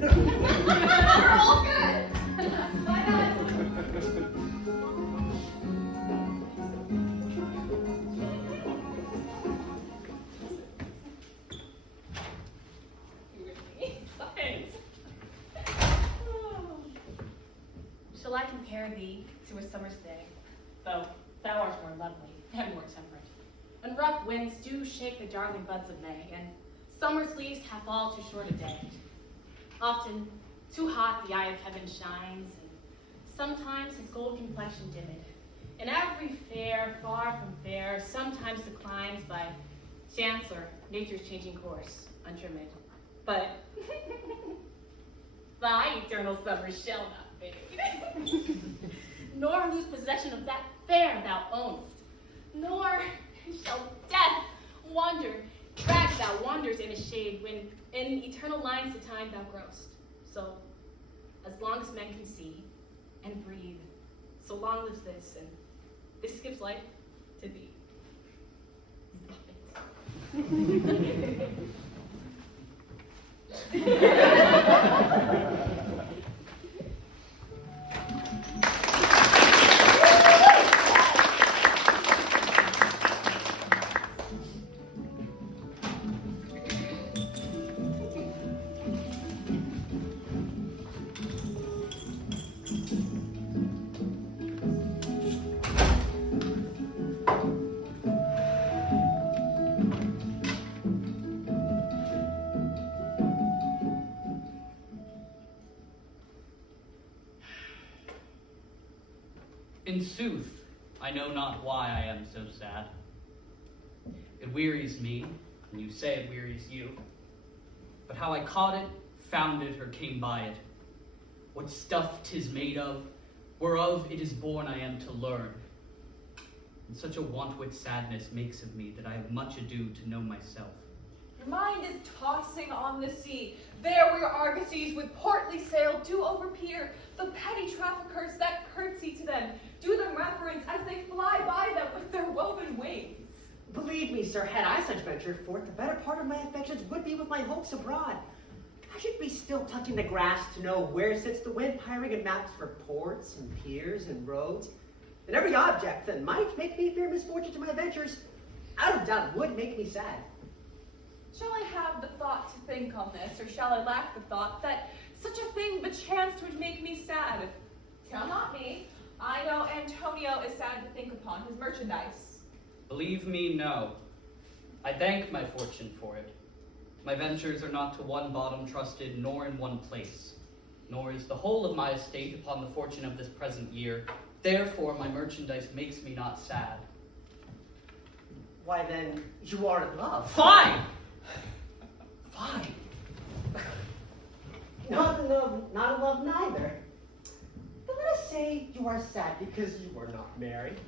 We're all good. Why not? Shall I compare thee to a summer's day, though thou art more lovely and more temperate, and rough winds do shake the darling buds of May, and summer's leaves have all too short a day. Often too hot the eye of heaven shines, and sometimes his gold complexion dimmeth, and every fair, far from fair, sometimes declines by chance or nature's changing course, untrimmed. But thy eternal summer shall not fade, nor lose possession of that fair thou ownest, nor shall death drag thou wanders in a shade, when in eternal lines to time thou growst. So, as long as men can see and breathe, so long lives this, and this gives life to thee. In sooth, I know not why I am so sad. It wearies me, and you say it wearies you. But how I caught it, found it, or came by it, what stuff 'tis made of, whereof it is born I am to learn. And such a want-wit sadness makes of me that I have much ado to know myself. Your mind is tossing on the sea. There where argosies with portly sail do overpeer, the petty traffickers that curtsy to them, do them reverence as they fly by them with their woven wings. Believe me, sir, had I such ventured forth, the better part of my affections would be with my hopes abroad. I should be still touching the grass to know where sits the wind, piring in maps for ports and piers and roads, and every object that might make me fear misfortune to my ventures, out of doubt would make me sad. Shall I have the thought to think on this, or shall I lack the thought that such a thing bechanced would make me sad? Tell not me. I know Antonio is sad to think upon his merchandise. Believe me, no. I thank my fortune for it. My ventures are not to one bottom trusted, nor in one place. Nor is the whole of my estate upon the fortune of this present year. Therefore my merchandise makes me not sad. Why then, you are in love. Fine! Fine. Not in love neither. But let us say you are sad because you are not married.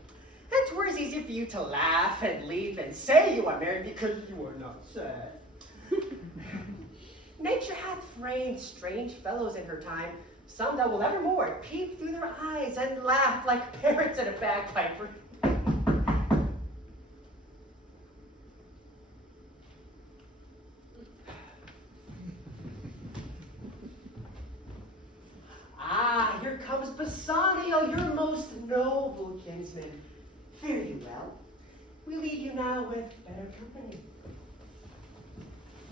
And 'twere easy for you to laugh and leap and say you are married because you are not sad. Nature hath framed strange fellows in her time, some that will evermore peep through their eyes and laugh like parrots at a bagpiper. Ah, here comes Bassanio, your most noble kinsman. Fare you well. We leave you now with better company.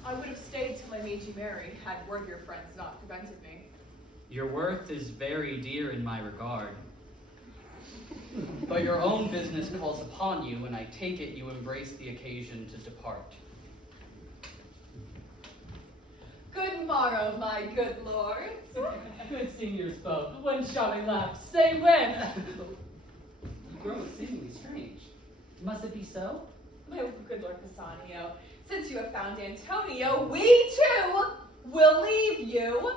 I would have stayed till I made you marry, had word of your friends not prevented me. Your worth is very dear in my regard. But your own business calls upon you, and I take it you embrace the occasion to depart. Good morrow, my good lords. Good seniors both. When shall we laugh? Say when. You grow exceedingly strange. Must it be so? My good lord Bassanio, since you have found Antonio, we too will leave you.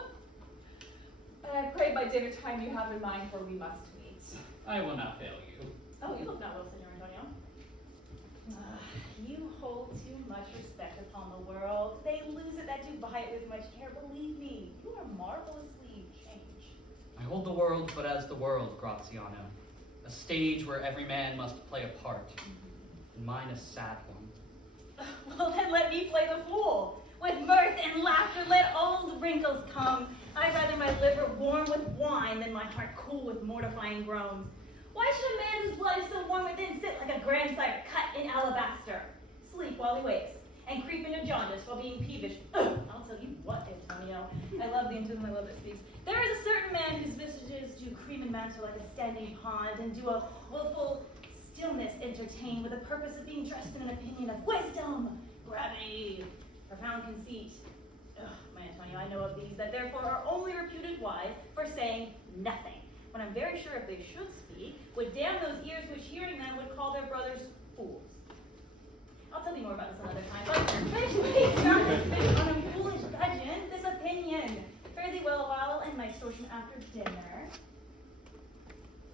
And I pray by dinner time you have in mind where we must meet. I will not fail you. Oh, you look not well, Senor Antonio. You hold too much respect upon the world. They lose it that do buy it with much care. Believe me, you are marvelously changed. I hold the world but as the world, Graziano. A stage where every man must play a part. And mine a sad one. Well, then let me play the fool. With mirth and laughter, let old wrinkles come. I'd rather my liver warm with wine than my heart cool with mortifying groans. Why should a man whose blood is still warm within sit like a grandsire cut in alabaster? Sleep while he wakes, and creep into jaundice while being peevish. Ugh, I'll tell you what, Antonio. I love the intuition, I love that speaks. There is a certain man whose visages do cream and mantle like a standing pond, and do a willful stillness entertain with the purpose of being dressed in an opinion of wisdom, gravity, profound conceit. Ugh, my Antonio, I know of these that therefore are only reputed wise for saying nothing, when I'm very sure if they should speak, would damn those ears which hearing them would call their brothers fools. I'll tell you more about this another time, but which waste not to spit on a foolish gudgeon this opinion. Fare thee well awhile, and my extortion after dinner.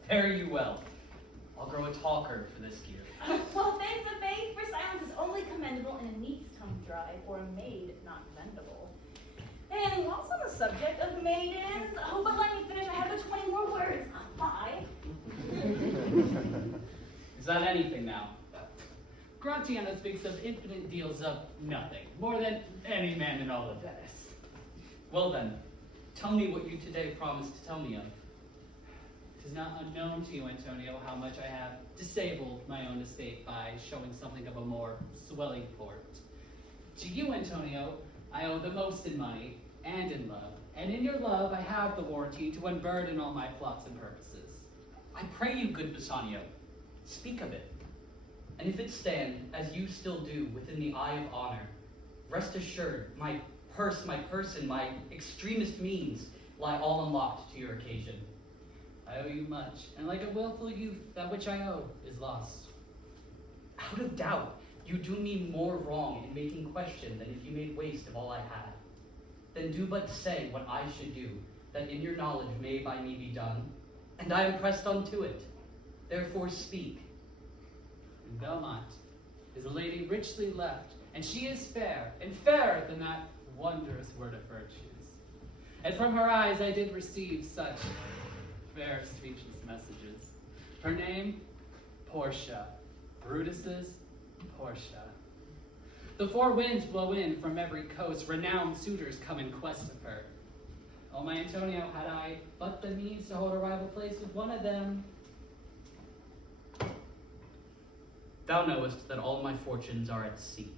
Fare you well. I'll grow a talker for this gear. Well, thanks a faith, for silence is only commendable in a neat's tongue dry, or a maid not vendable. And whilst on the subject of maidens, oh, but let me finish, I have but 20 more words. Bye. Is that anything now? Gratiano speaks of infinite deals of nothing, more than any man in all of Venice. Well then, tell me what you today promised to tell me of. It is not unknown to you, Antonio, how much I have disabled my own estate by showing something of a more swelling port. To you, Antonio, I owe the most in money and in love, and in your love I have the warranty to unburden all my plots and purposes. I pray you, good Bassanio, speak of it. And if it stand, as you still do, within the eye of honor, rest assured, my purse, my person, my extremest means lie all unlocked to your occasion. I owe you much, and like a willful youth, that which I owe is lost. Out of doubt, you do me more wrong in making question than if you made waste of all I had. Then do but say what I should do, that in your knowledge may by me be done, and I am pressed unto it. Therefore speak. In Belmont is a lady richly left, and she is fair, and fairer than that wondrous word of virtues. And from her eyes I did receive such fair speechless messages. Her name, Portia. Brutus's Portia. The four winds blow in from every coast, renowned suitors come in quest of her. Oh, my Antonio, had I but the means to hold a rival place with one of them. Thou knowest that all my fortunes are at sea.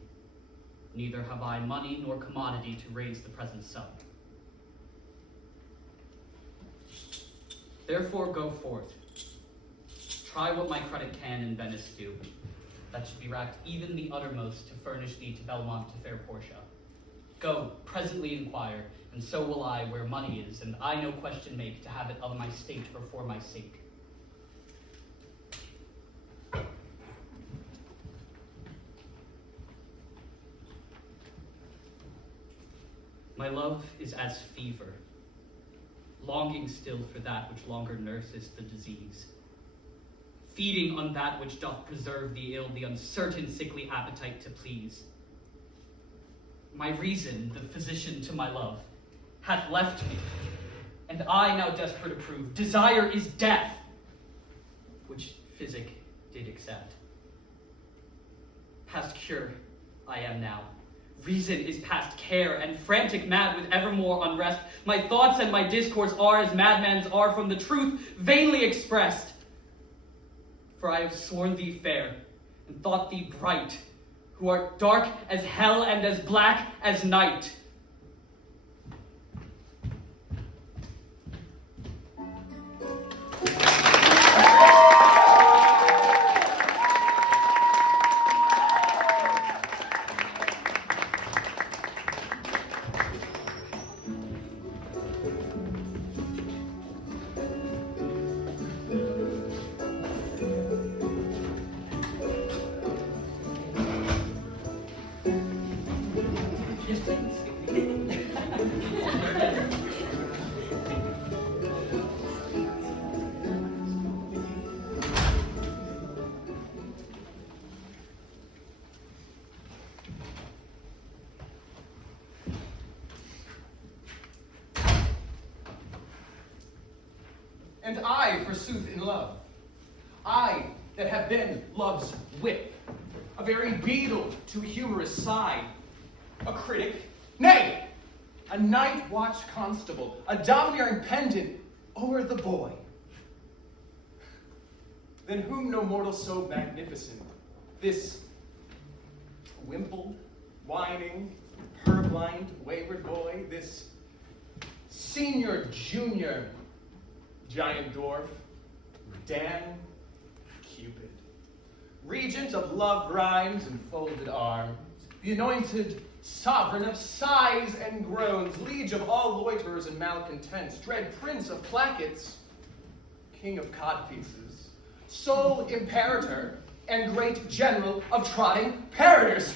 Neither have I money nor commodity to raise the present sum. Therefore go forth. Try what my credit can in Venice do. That should be racked even the uttermost to furnish thee to Belmont to fair Portia. Go, presently inquire, and so will I where money is, and I no question make to have it of my state or for my sake. My love is as fever, longing still for that which longer nurses the disease, feeding on that which doth preserve the ill, the uncertain sickly appetite to please. My reason, the physician to my love, hath left me, and I now desperate approve. Desire is death, which physic did accept. Past cure I am now. Reason is past care, and frantic mad with evermore unrest. My thoughts and my discourse are as madmen's are from the truth vainly expressed. For I have sworn thee fair, and thought thee bright, who art dark as hell and as black as night. And I, forsooth, in love. I, that have been love's whip, a very beetle to humorous side, a critic, Nay, a night watch constable, a domineering pendant o'er the boy. Than whom no mortal so magnificent, this wimpled, whining, purblind, wayward boy, this senior, junior, giant dwarf, Dan Cupid, regent of love rhymes and folded arms, the anointed sovereign of sighs and groans, liege of all loiterers and malcontents, dread prince of plackets, king of codpieces, sole imperator, and great general of trotting paraders.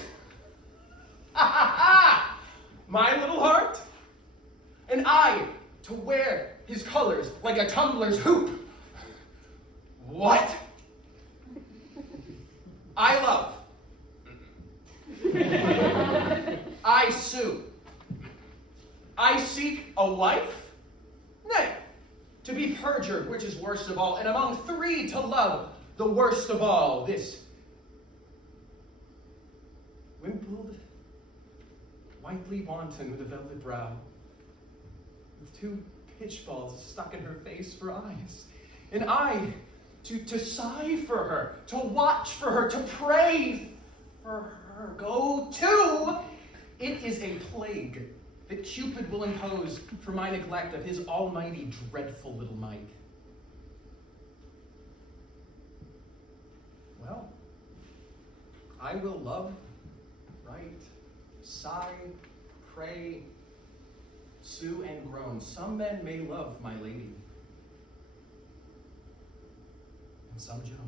Ha ha ha! My little heart, and I to wear his colors like a tumbler's hoop. What? I love. I sue. I seek a wife? Nay, to be perjured, which is worst of all, and among three to love the worst of all, this wimpled, whitely wanton with a velvet brow, with two pitch balls stuck in her face for eyes, and I to sigh for her, to watch for her, to pray for her. Go to! It is a plague that Cupid will impose for my neglect of his almighty dreadful little might. Well, I will love, write, sigh, pray, sue, and groan. Some men may love my lady, and some Joan.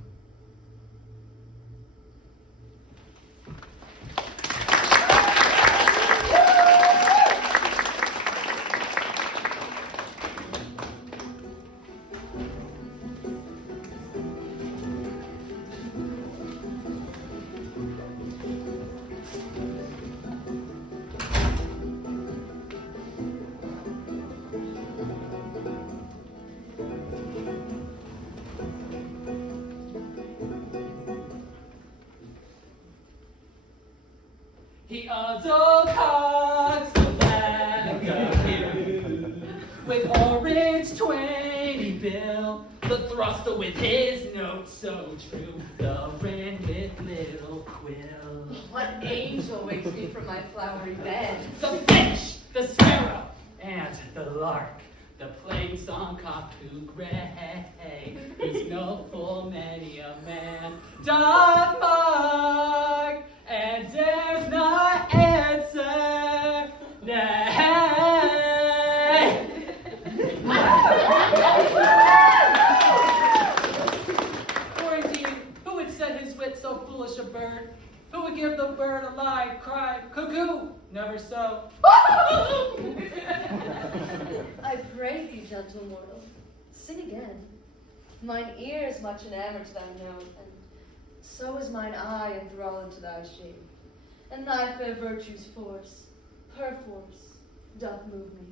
He also cocks the wagon with orange twainy bill, the thruster with his note so true, the wren with little quill. What angel wakes me from my flowery bed? The finch, the sparrow, and the lark, the plain song cuckoo gray, whose note full many a man doth mark, and dares not answer, nay. Or indeed, who would set his wit so foolish a bird? Who would give the bird a lie, cry, cuckoo, never so. I pray thee, gentle mortal, sing again. Mine ear is much enamored to thy note, and so is mine eye enthralled to thy shape. And thy fair virtue's force, her force, doth move me,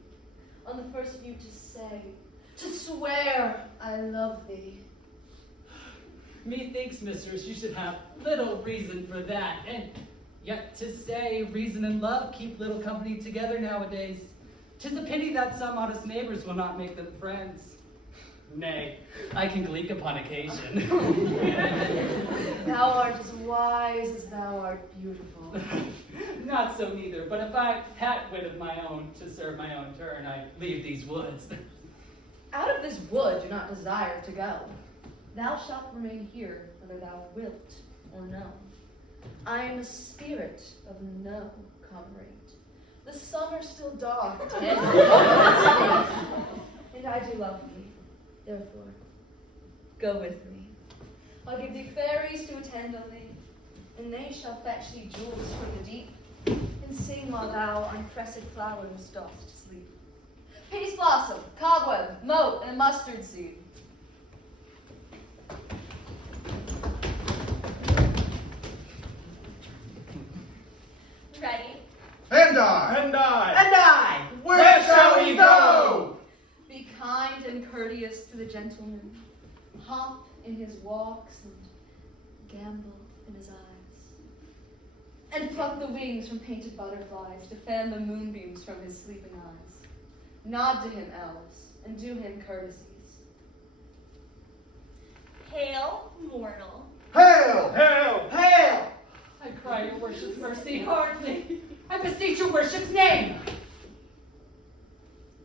on the first view to say, to swear I love thee. Methinks, mistress, you should have little reason for that, and yet to say reason and love keep little company together nowadays. 'Tis a pity that some modest neighbors will not make them friends. Nay, I can gleek upon occasion. Thou art as wise as thou art beautiful. Not so neither, but if I had wit of my own to serve my own turn, I'd leave these woods. Out of this wood do not desire to go. Thou shalt remain here, whether thou wilt or no. I am a spirit of no comrade. The summer still doth, and I do love thee. Therefore, go with me. I'll give thee fairies to attend on thee, and they shall fetch thee jewels from the deep, and sing while thou on pressed flowers dost sleep. Peace blossom, cobweb, moat, and mustard seed. Ready? And I. And I. Where shall we go? Be kind and courteous to the gentleman. Hop in his walks and gambol in his eyes. and pluck the wings from painted butterflies to fan the moonbeams from his sleeping eyes. Nod to him, elves, and do him courtesies. Hail, mortal. Hail! Hail! Hail! I cry your worship's mercy. Pardon me. I beseech your worship's name.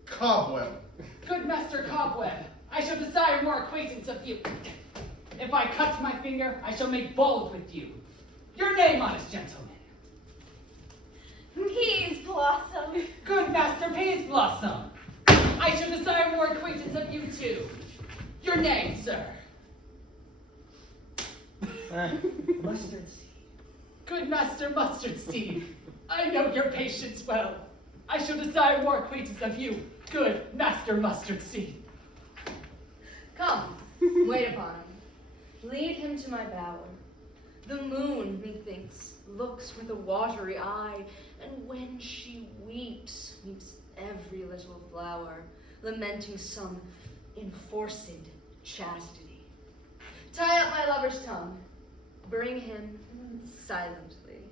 Cobweb. Good Master Cobweb, I shall desire more acquaintance of you. If I cut my finger, I shall make bold with you. Your name, honest gentleman. Peas blossom. Good Master Peas Blossom, I shall desire more acquaintance of you too. Your name, sir. Mustard seed. Good Master Mustard Seed, I know your patience well. I shall desire more acquaintance of you. Good Master Mustard Seed. Come, wait upon him. Lead him to my bower. The moon, methinks, looks with a watery eye, and when she weeps every little flower, lamenting some enforced chastity. Tie up my lover's tongue. Bring him silently.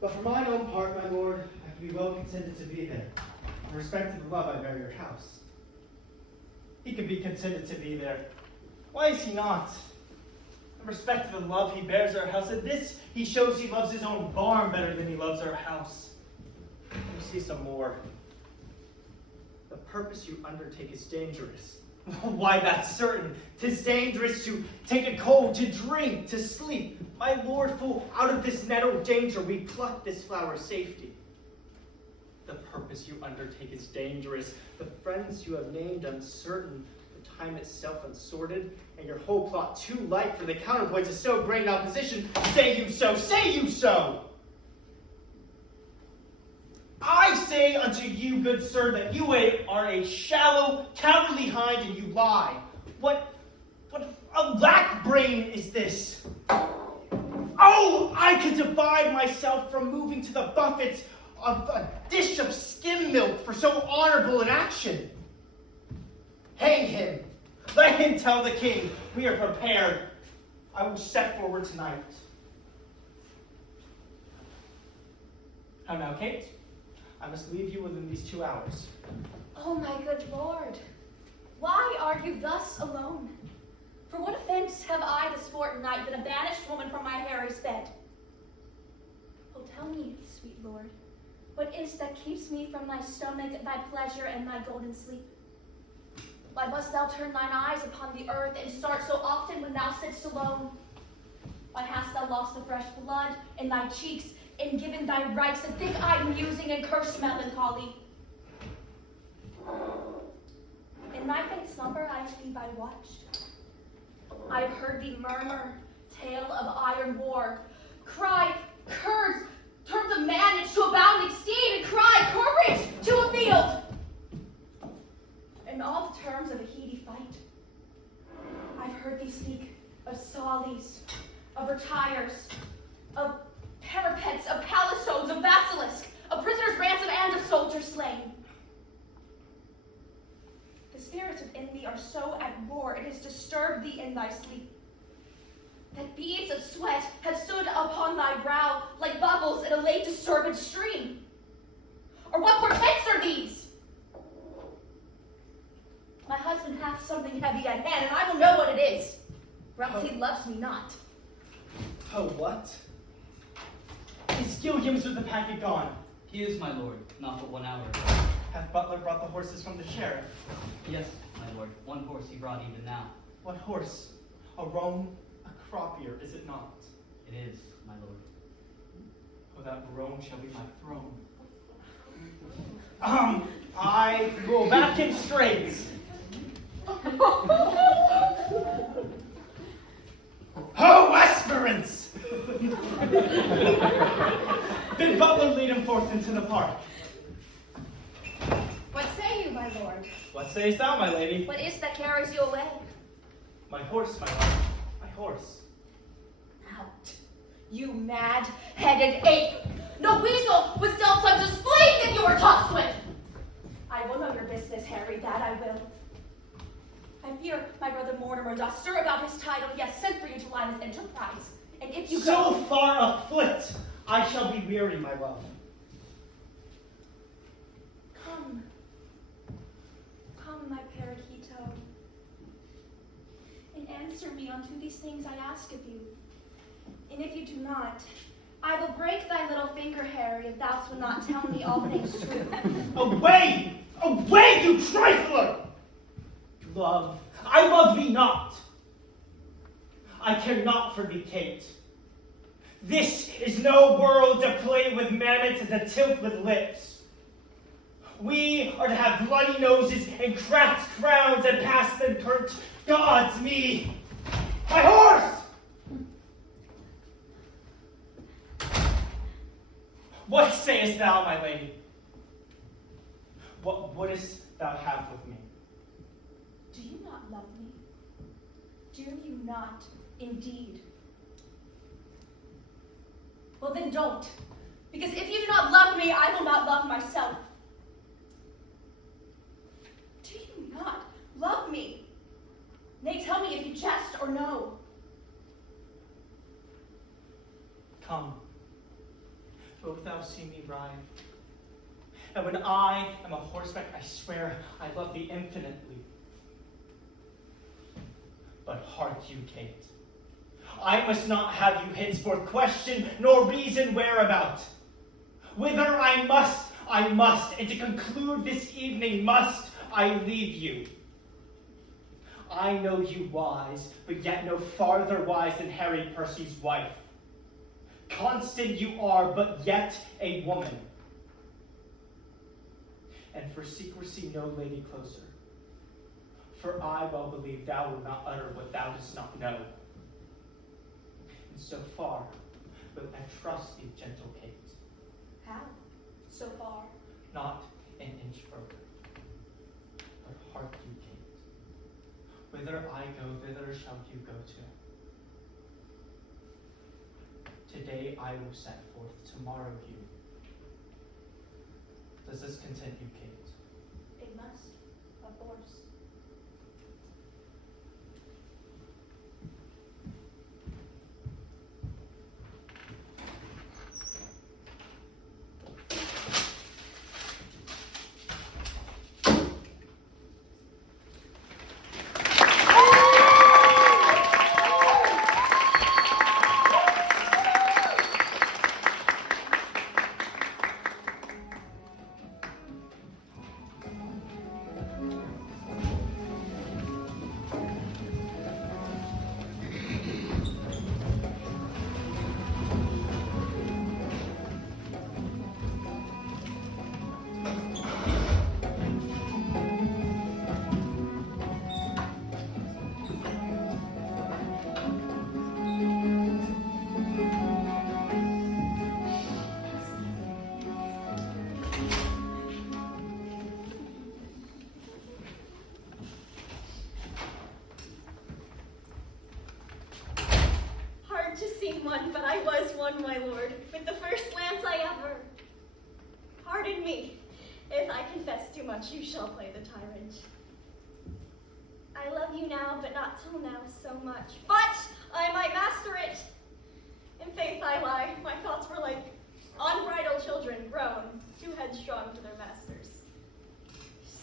But for mine own part, my lord, I can be well contented to be there, in respect to the love I bear your house. He can be contented to be there. Why is he not? In respect to the love he bears our house, and this he shows he loves his own barn better than he loves our house. You see some more. The purpose you undertake is dangerous. Why, that's certain. 'Tis dangerous to take a cold, to drink, to sleep. My lord, full out of this nettle danger, we pluck this flower safety. The purpose you undertake is dangerous. The friends you have named uncertain, the time itself unsorted, and your whole plot too light for the counterpoint to so great an opposition. Say you so, say you so! I say unto you, good sir, that you are a shallow, cowardly hind, and you lie. What a lack brain is this? Oh, I could divide myself from moving to the buffets of a dish of skim milk for so honorable an action. Hang him. Let him tell the king we are prepared. I will set forward tonight. How now, Kate? I must leave you within these 2 hours. Oh, my good lord, why are you thus alone? For what offense have I this fortnight been a banished woman from my Harry's bed? Oh, tell me, sweet lord, what is that keeps me from thy stomach, thy pleasure, and thy golden sleep? Why must thou turn thine eyes upon the earth and start so often when thou sitt'st alone? Why hast thou lost the fresh blood in thy cheeks, and given thy rights to thick-eyed musing and cursed melancholy? In thy faint slumber I have thee by watched. I have heard thee murmur, tale of iron war, cry, curse, turn the manage to a bounding steed, and cry, courage, to a field. In all the terms of a heady fight, I've heard thee speak of sallies, of retires, of parapets, of palisadoes, of basilisk, of prisoners' ransom, and of soldiers slain. The spirits within thee are so at war, it has disturbed thee in thy sleep, that beads of sweat have stood upon thy brow like bubbles in a late disturbed stream. Or what portents are these? My husband hath something heavy at hand, and I will know what it is. or else he loves me not. Oh, what? Is Gilliam's with the packet gone? He is, my lord, not but 1 hour ago. Hath Butler brought the horses from the sheriff? Yes, my lord, 1 horse he brought even now. What horse? A roan, a crop-ear, is it not? It is, my lord. Oh, that roan shall be my throne. I will back him straight. Ho, aspirants! Bid Butler lead him forth into the park. What say you, my lord? What sayest thou, my lady? What is that carries you away? My horse, my lord. My horse. Out, you mad-headed ape! No weasel would steal such a spleen that you were tossed with! I will know your business, Harry, that I will. I fear my brother Mortimer doth stir about his title. He has sent for you to line his enterprise. And if you So go... far afoot, I shall be weary, my love. Come. Come, my parakeeto. And answer me unto these things I ask of you. And if you do not, I will break thy little finger, Harry, if thou wilt not tell me all things true. Away! Away, you trifler! Love, I love thee not. I care not for thee, Kate. This is no world to play with mammoths and to tilt with lips. We are to have bloody noses and cracked crowns and pass them burnt. God's me! My horse! What sayest thou, my lady? What wouldst thou have with me? Do you not love me? Do you not, indeed? Well, then don't. Because if you do not love me, I will not love myself. Do you not love me? Nay, tell me if you jest or no. Come, wilt thou see me ride? And when I am a horseback, I swear I love thee infinitely. But hark you, Kate. I must not have you henceforth question nor reason whereabout. Whither I must, and to conclude this evening must I leave you. I know you wise, but yet no farther wise than Harry Percy's wife. Constant you are, but yet a woman. And for secrecy no lady closer. For I well believe thou wilt not utter what thou dost not know. And so far will I trust thee, gentle Kate. How? So far? Not an inch further. But hark you, Kate. Whither I go, thither shall you go to. Today I will set forth, tomorrow you. Does this content you, Kate? It must, of course. One, but I was one, my lord, with the first lance I ever. Pardon me, if I confess too much, you shall play the tyrant. I love you now, but not till now so much. But I might master it. In faith I lie, my thoughts were like unbridled children, grown, too headstrong for their masters.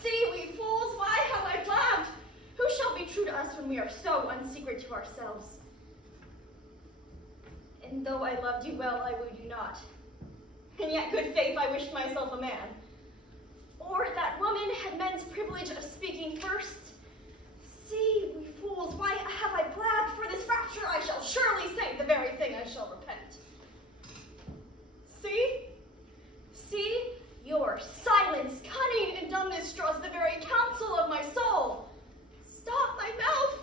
See, we fools, why have I blabbed? Who shall be true to us when we are so unsecret to ourselves? And though I loved you well, I wooed you not. And yet, good faith, I wished myself a man. Or that woman had men's privilege of speaking first. See, we fools, why have I blabbed? For this rapture I shall surely say the very thing I shall repent. See? See? Your silence, cunning, and dumbness draws the very counsel of my soul. Stop my mouth!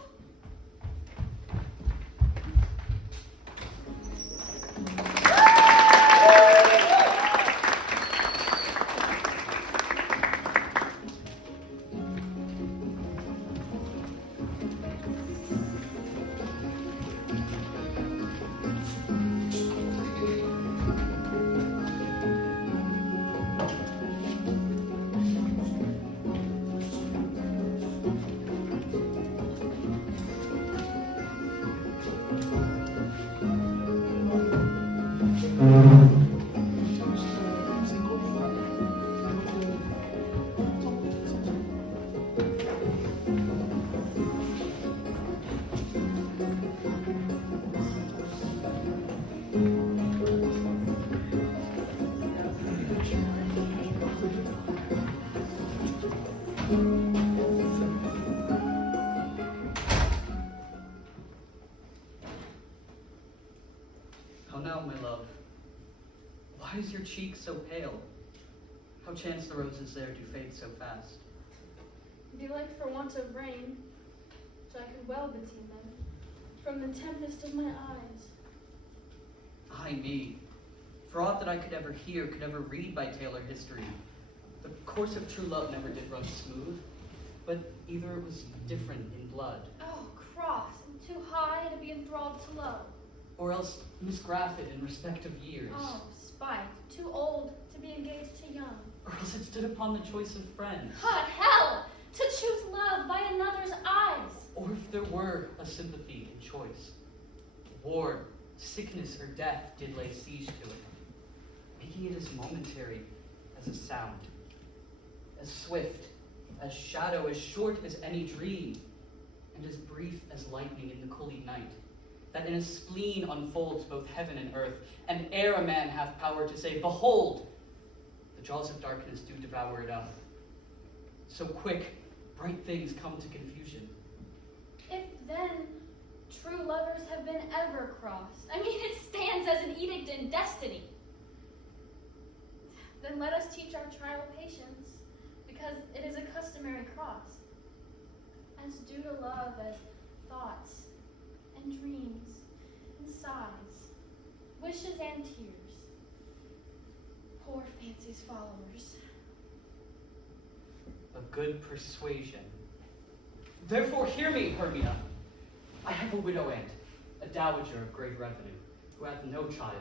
How now, my love? Why is your cheek so pale? How chance the roses there do fade so fast? Belike for want of rain, which I could well beteem them, from the tempest of my eyes. Ay me, for aught that I could ever hear, could ever read by tale or history, the course of true love never did run smooth, but either it was different in blood, Oh, cross, and too high to be enthralled to low. or else misgrafted in respect of years, Oh, spite, too old to be engaged to young. or else it stood upon the choice of friends, Hot hell, to choose love by another's eyes. or if there were a sympathy in choice, war, sickness, or death did lay siege to it, making it as momentary as a sound, as swift, as shadow, as short as any dream, and as brief as lightning in the coolly night, that in a spleen unfolds both heaven and earth, and ere a man hath power to say, behold, the jaws of darkness do devour it up. So quick, bright things come to confusion. If then true lovers have been ever crossed, I mean, it stands as an edict in destiny. Then let us teach our trial patience, because it is a customary cross. As due to love as thoughts and dreams and sighs, wishes and tears. Poor fancy's followers. A good persuasion. Therefore hear me, Hermia. I have a widow aunt, a dowager of great revenue, who hath no child.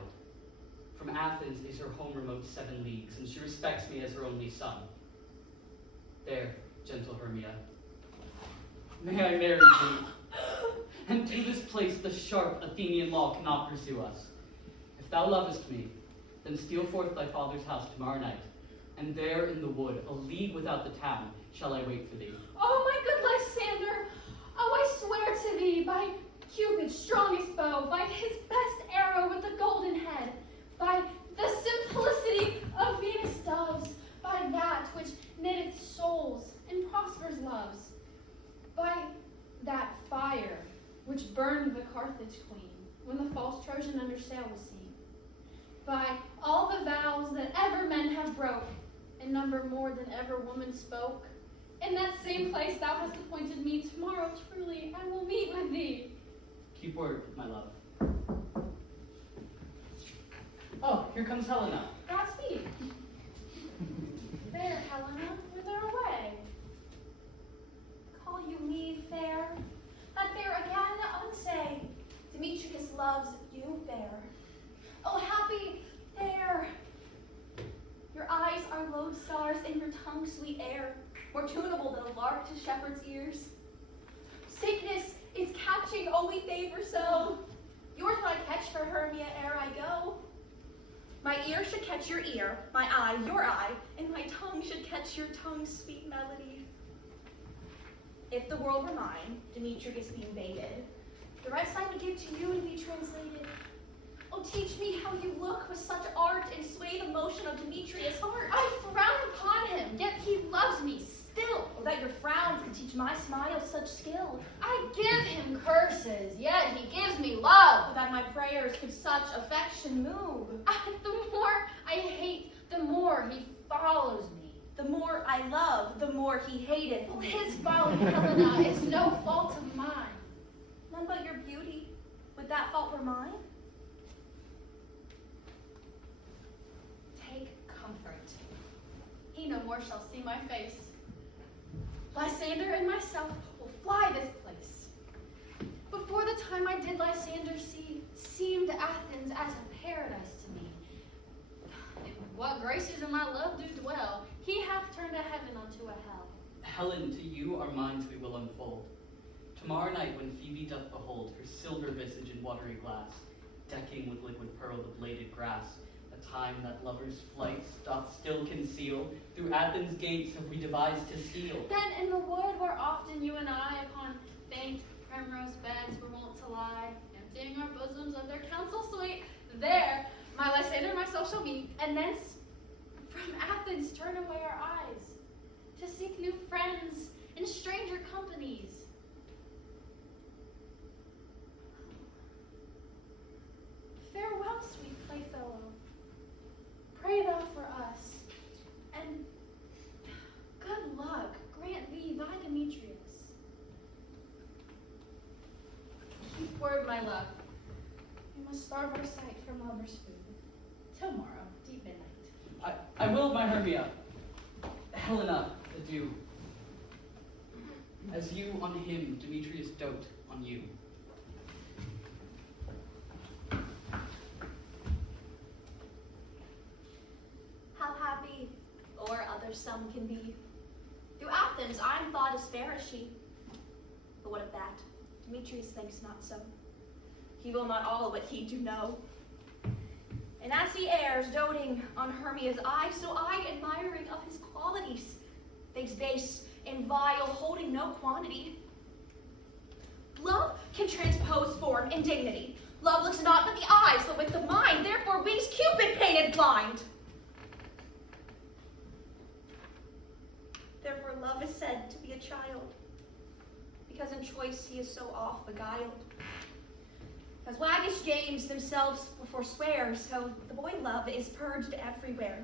From Athens is her home remote 7 leagues, and she respects me as her only son. There, gentle Hermia, may I marry thee, and to this place the sharp Athenian law cannot pursue us. If thou lovest me, then steal forth thy father's house tomorrow night, and there in the wood, a league without the town, shall I wait for thee. Oh, my good Lysander! Oh, I swear to thee, by Cupid's strongest bow, by his best arrow with the golden head, by the simplicity of Venus doves, by that which knitteth souls and prospers loves, by that fire which burned the Carthage queen when the false Trojan under sail was seen, by all the vows that ever men have broke, and number more than ever woman spoke. In that same place thou hast appointed me, tomorrow truly I will meet with thee. Keep word, my love. Oh, here comes Helena. Godspeed. Fair Helena, whither away? Call you me fair? That fair again unsay. Demetrius loves you fair. Oh, happy fair! Your eyes are lodestars, and your tongue sweet air, more tunable than a lark to shepherd's ears. Sickness is catching, oh, we favor so. Yours would I catch for Hermia ere I go. My ear should catch your ear, my eye your eye, and my tongue should catch your tongue's sweet melody. If the world were mine, Demetrius being baited, the rest I would give to you and be translated. Oh, teach me how you look with such art and sway the motion of Demetrius' heart. I frown upon him, yet he loves me still. Oh, that your frowns could teach my smile such skill. I give him curses, yet he gives me love. Oh, that my prayers could such affection move. The more I hate, the more he follows me. The more I love, the more he hateth Oh, me. his folly, Helena, is no fault of mine. None but your beauty. Would that fault were mine? Take comfort. He no more shall see my face. Lysander and myself will fly this place. Before the time I did Lysander see, seemed Athens as a paradise to me. What graces in my love do dwell, he hath turned a heaven unto a hell. Helen, to you our minds we will unfold. Tomorrow night when Phoebe doth behold her silver visage in watery glass, decking with liquid pearl the bladed grass, a time that lovers' flights doth still conceal, through Athens' gates have we devised to steal. Then in the wood where often you and I upon faint primrose beds were wont to lie, emptying our bosoms of their counsel sweet, there my Lysander and myself shall meet, and thence from Athens turn away our eyes, to seek new friends in stranger companies. Farewell, sweet playfellow. Pray thou for us, and good luck grant thee thy Demetrius. Keep word, my love. We must starve our sight for lovers' food. Till morrow, deep midnight. I will, my Hermia. Helena, adieu. As you on him, Demetrius dote on you. How happy, or other some can be. Through Athens, I'm thought as fair as she. But what of that? Demetrius thinks not so. He will not all what he do know. And as he errs, doting on Hermia's eye, so I, admiring of his qualities, thinks base and vile, holding no quantity. Love can transpose form and dignity. Love looks not with the eyes, but with the mind. Therefore wings Cupid painted blind. Therefore love is said to be a child, because in choice he is so oft beguiled. As waggish James themselves forswear, so the boy love is purged everywhere.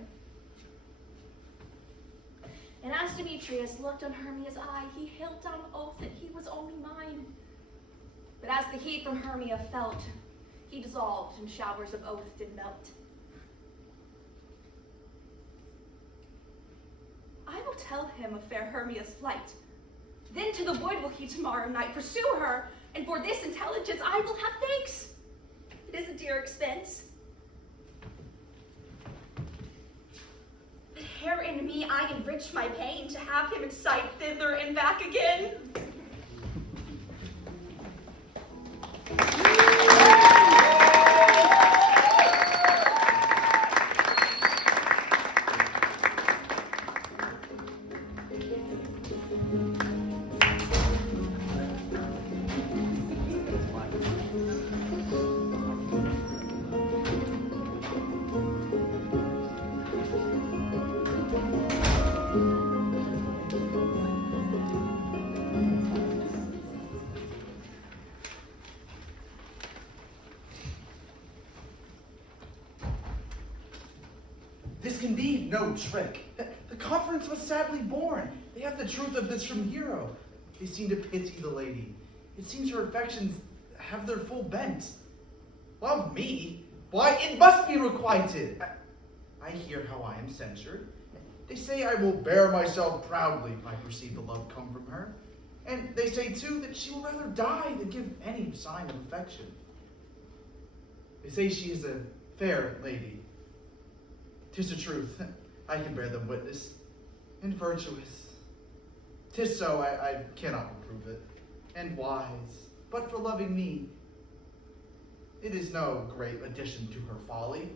And as Demetrius looked on Hermia's eye, he hilt on oath that he was only mine. But as the heat from Hermia felt, he dissolved and showers of oath did melt. I will tell him of fair Hermia's flight. Then to the wood will he tomorrow night pursue her, and for this intelligence I will have thanks. It is a dear expense. But herein me I enrich my pain to have him in sight thither and back again. This can be no trick. The conference was sadly born. They have the truth of this from Hero. They seem to pity the lady. It seems her affections have their full bent. Love me? Why, it must be requited. I hear how I am censured. They say I will bear myself proudly if I perceive the love come from her. And they say, too, that she will rather die than give any sign of affection. They say she is a fair lady. 'Tis the truth. I can bear them witness. And virtuous. 'Tis so, I cannot reprove it. And wise. But for loving me, it is no great addition to her folly,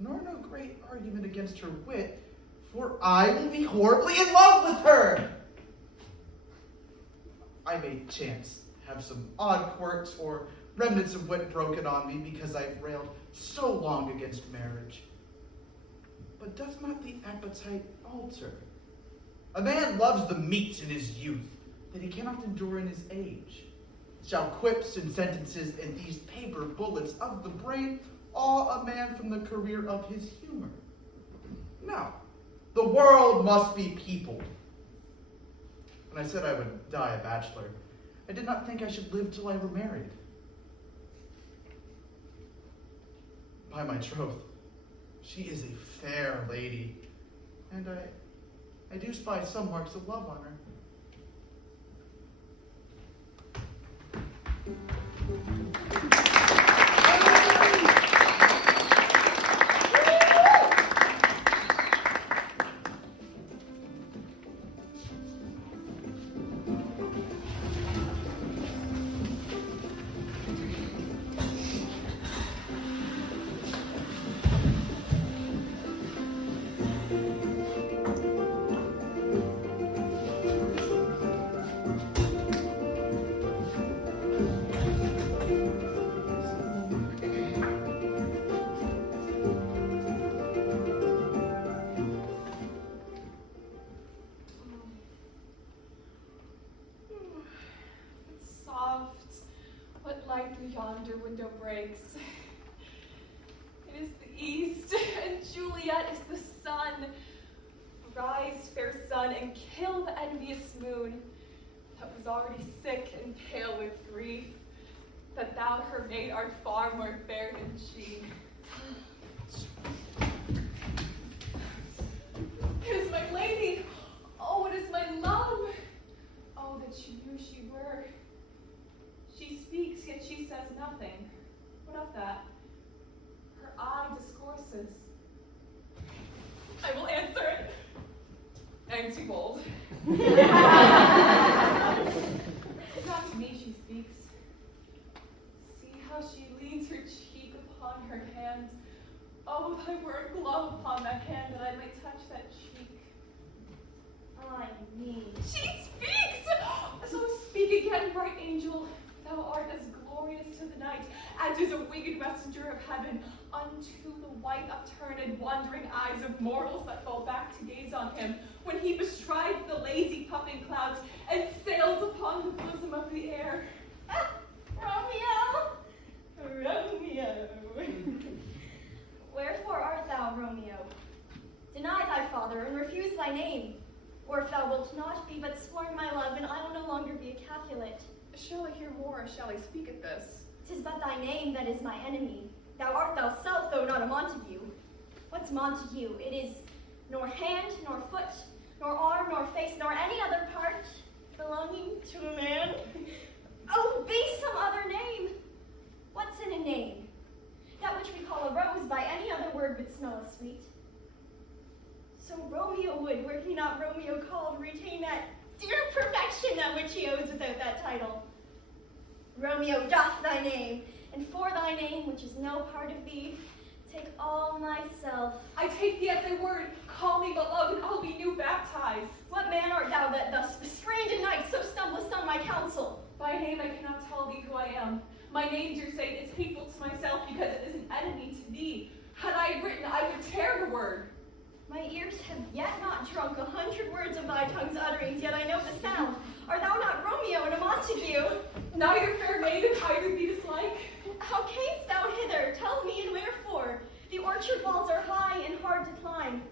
nor no great argument against her wit, for I will be horribly in love with her. I may chance have some odd quirks or remnants of wit broken on me because I've railed so long against marriage. But does not the appetite alter? A man loves the meat in his youth that he cannot endure in his age. Shall quips and sentences and these paper bullets of the brain awe a man from the career of his humor? No, the world must be peopled. When I said I would die a bachelor, I did not think I should live till I were married. By my troth, she is a fair lady, and I do spy some marks of love on her. Yonder window breaks. It is the east, and Juliet is the sun. Rise, fair sun, and kill the envious moon that was already sick and pale with grief, that thou, her maid, art far more fair than she. It is my lady. Oh, it is my love. Oh, that she knew she were. She speaks, yet she says nothing. What of that? Her eye discourses. I will answer it. I am too bold. Not to me she speaks. See how she leans her cheek upon her hand. Oh, if I were a glove upon that hand, that I might touch that cheek. I mean. She speaks! So speak again, bright angel. Thou art as glorious to the night, as is a winged messenger of heaven, unto the white upturned and wondering eyes of mortals that fall back to gaze on him, when he bestrides the lazy puffing clouds and sails upon the bosom of the air. Romeo! Romeo! Wherefore art thou, Romeo? Deny thy father and refuse thy name. Or if thou wilt not, be but sworn my love, and I will no longer be a Capulet. Shall I hear more, or shall I speak at this? 'Tis but thy name that is my enemy. Thou art thyself, though not a Montague. What's Montague? It is nor hand, nor foot, nor arm, nor face, nor any other part belonging to a man. Oh, be some other name. What's in a name? That which we call a rose by any other word would smell as sweet. So Romeo would, were he not Romeo called, retain that dear perfection that which he owes without that title. Romeo doth thy name, and for thy name, which is no part of thee, take all myself. I take thee at thy word. Call me beloved, and I'll be new baptized. What man art thou that thus bestrained a knight so stumblest on my counsel? By name I cannot tell thee who I am. My name, dear saint, is hateful to myself because it is an enemy to thee. Had I written, I would tear the word. My ears have yet not drunk 100 words of thy tongue's utterings, yet I know the sound. Art thou not Romeo and a Montague? Neither fair maid and either thee dislike. How camest thou hither? Tell me, and wherefore? The orchard walls are high and hard to climb.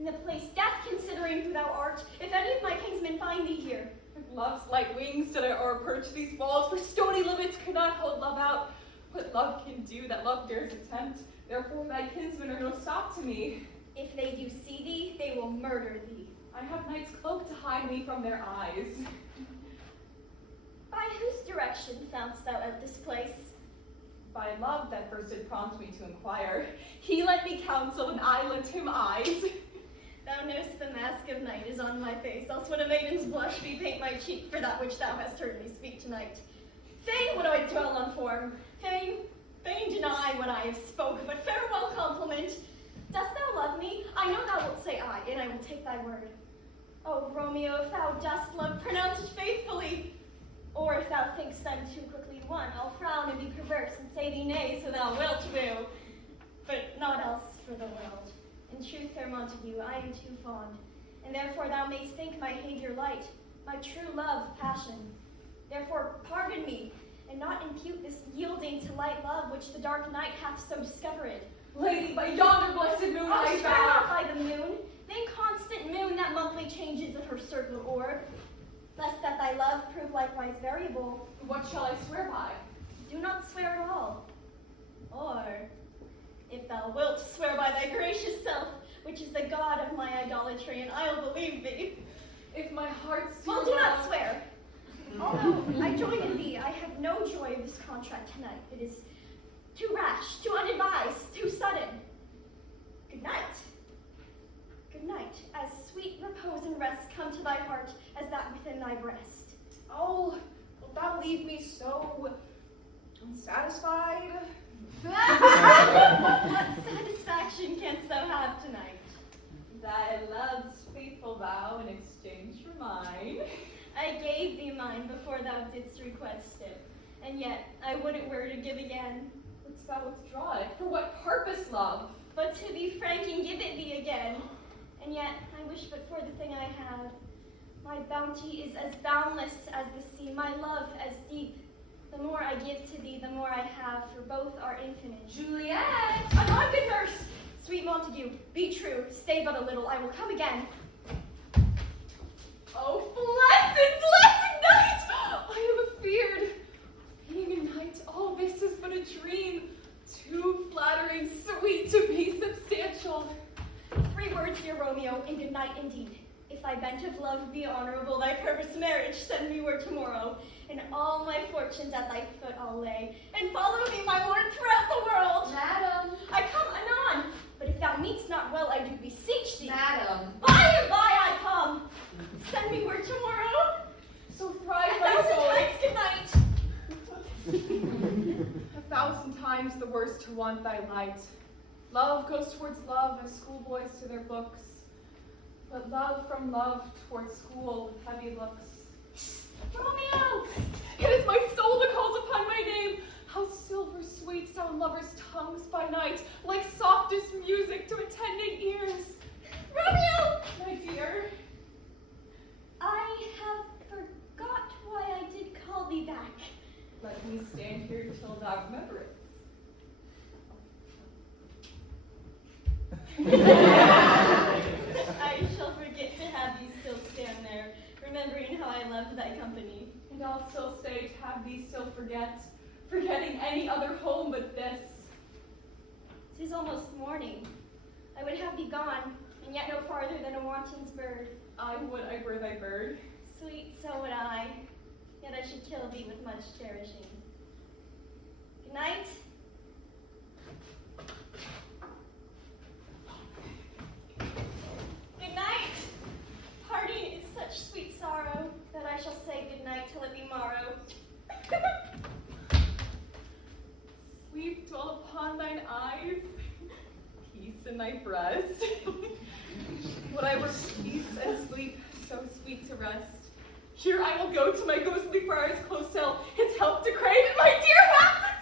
In the place death considering who thou art, if any of my kinsmen find thee here. With love's light wings did I o'erperch these walls, for stony limits could not hold love out. What love can do that love dares attempt, therefore thy kinsmen are no stop to me. If they do see thee, they will murder thee. I have night's cloak to hide me from their eyes. By whose direction foundst thou out this place? By love that first did prompt me to inquire. He lent me counsel, and I lent him eyes. Thou know'st the mask of night is on my face, else would a maiden's blush bepaint my cheek for that which thou hast heard me speak tonight. Fain would I dwell on form, fain deny what I have spoke, but farewell compliment. Dost thou love me? I know thou wilt say aye, and I will take thy word. Oh, Romeo, if thou dost love, pronounce it faithfully. Or if thou think'st them too quickly won, I'll frown and be perverse and say thee nay, so thou wilt woo. But not else for the world. In truth, fair Montague, I am too fond, and therefore thou mayst think my behavior light, my true love passion. Therefore pardon me, and not impute this yielding to light love which the dark night hath so discovered. Lady, by yonder blessed moon I'll I swear vow. not by the moon, the inconstant moon that monthly changes in her circled orb, lest that thy love prove likewise variable. What shall I swear by? Do not swear at all. Or, if thou wilt, swear by thy gracious self, which is the god of my idolatry, and I'll believe thee. If my heart's Well, do not swear. Although I join in thee, I have no joy of this contract tonight. It is too rash, too unadvised, too sudden. Good night. Good night, as sweet repose and rest come to thy heart as that within thy breast. Oh, wilt thou leave me so unsatisfied? What satisfaction canst thou have tonight? Thy love's faithful vow in exchange for mine. I gave thee mine before thou didst request it, and yet I wouldn't were to give again. Wouldst thou withdraw it? For what purpose, love? But to be frank and give it thee again. And yet I wish but for the thing I had. My bounty is as boundless as the sea, my love as deep. The more I give to thee, the more I have, for both are infinite. Juliet! I'm on good nurse! Sweet Montague, be true, stay but a little, I will come again. Oh, blessed night! I am afeared. Being a knight, all this is but a dream. Too flattering, sweet to be substantial. 3 words, dear Romeo, and good night indeed. If thy bent of love be honorable, thy purpose marriage, send me word tomorrow, and all my fortunes at thy foot I'll lay, and follow me, my lord, throughout the world. Madam, I come anon, but if thou meetst not well, I do beseech thee. madam. By and by I come. Send me word tomorrow. So thrive A my 1,000 soul. times good night. 1,000 times the worse to want thy light. Love goes towards love as schoolboys to their books, but love from love towards school with heavy looks. Romeo! It is my soul that calls upon my name. How silver sweet sound lovers' tongues by night, like softest music to attending ears. Romeo! My dear, I have forgot why I did call thee back. let me stand here till thou remember it. I shall forget to have thee still stand there, remembering how I loved thy company. And I'll still stay to have thee still forgetting any other home but this. 'Tis almost morning. I would have thee gone, and yet no farther than a wanton's bird. I would I were thy bird. Sweet, so would I, yet I should kill thee with much cherishing. Good night. Good night. Parting is such sweet sorrow that I shall say good night till it be morrow. Sleep dwell upon thine eyes, peace in thy breast. Would I were peace and sleep, so sweet to rest. Here I will go to my ghostly friar's close cell, his help to crave, and my dear hat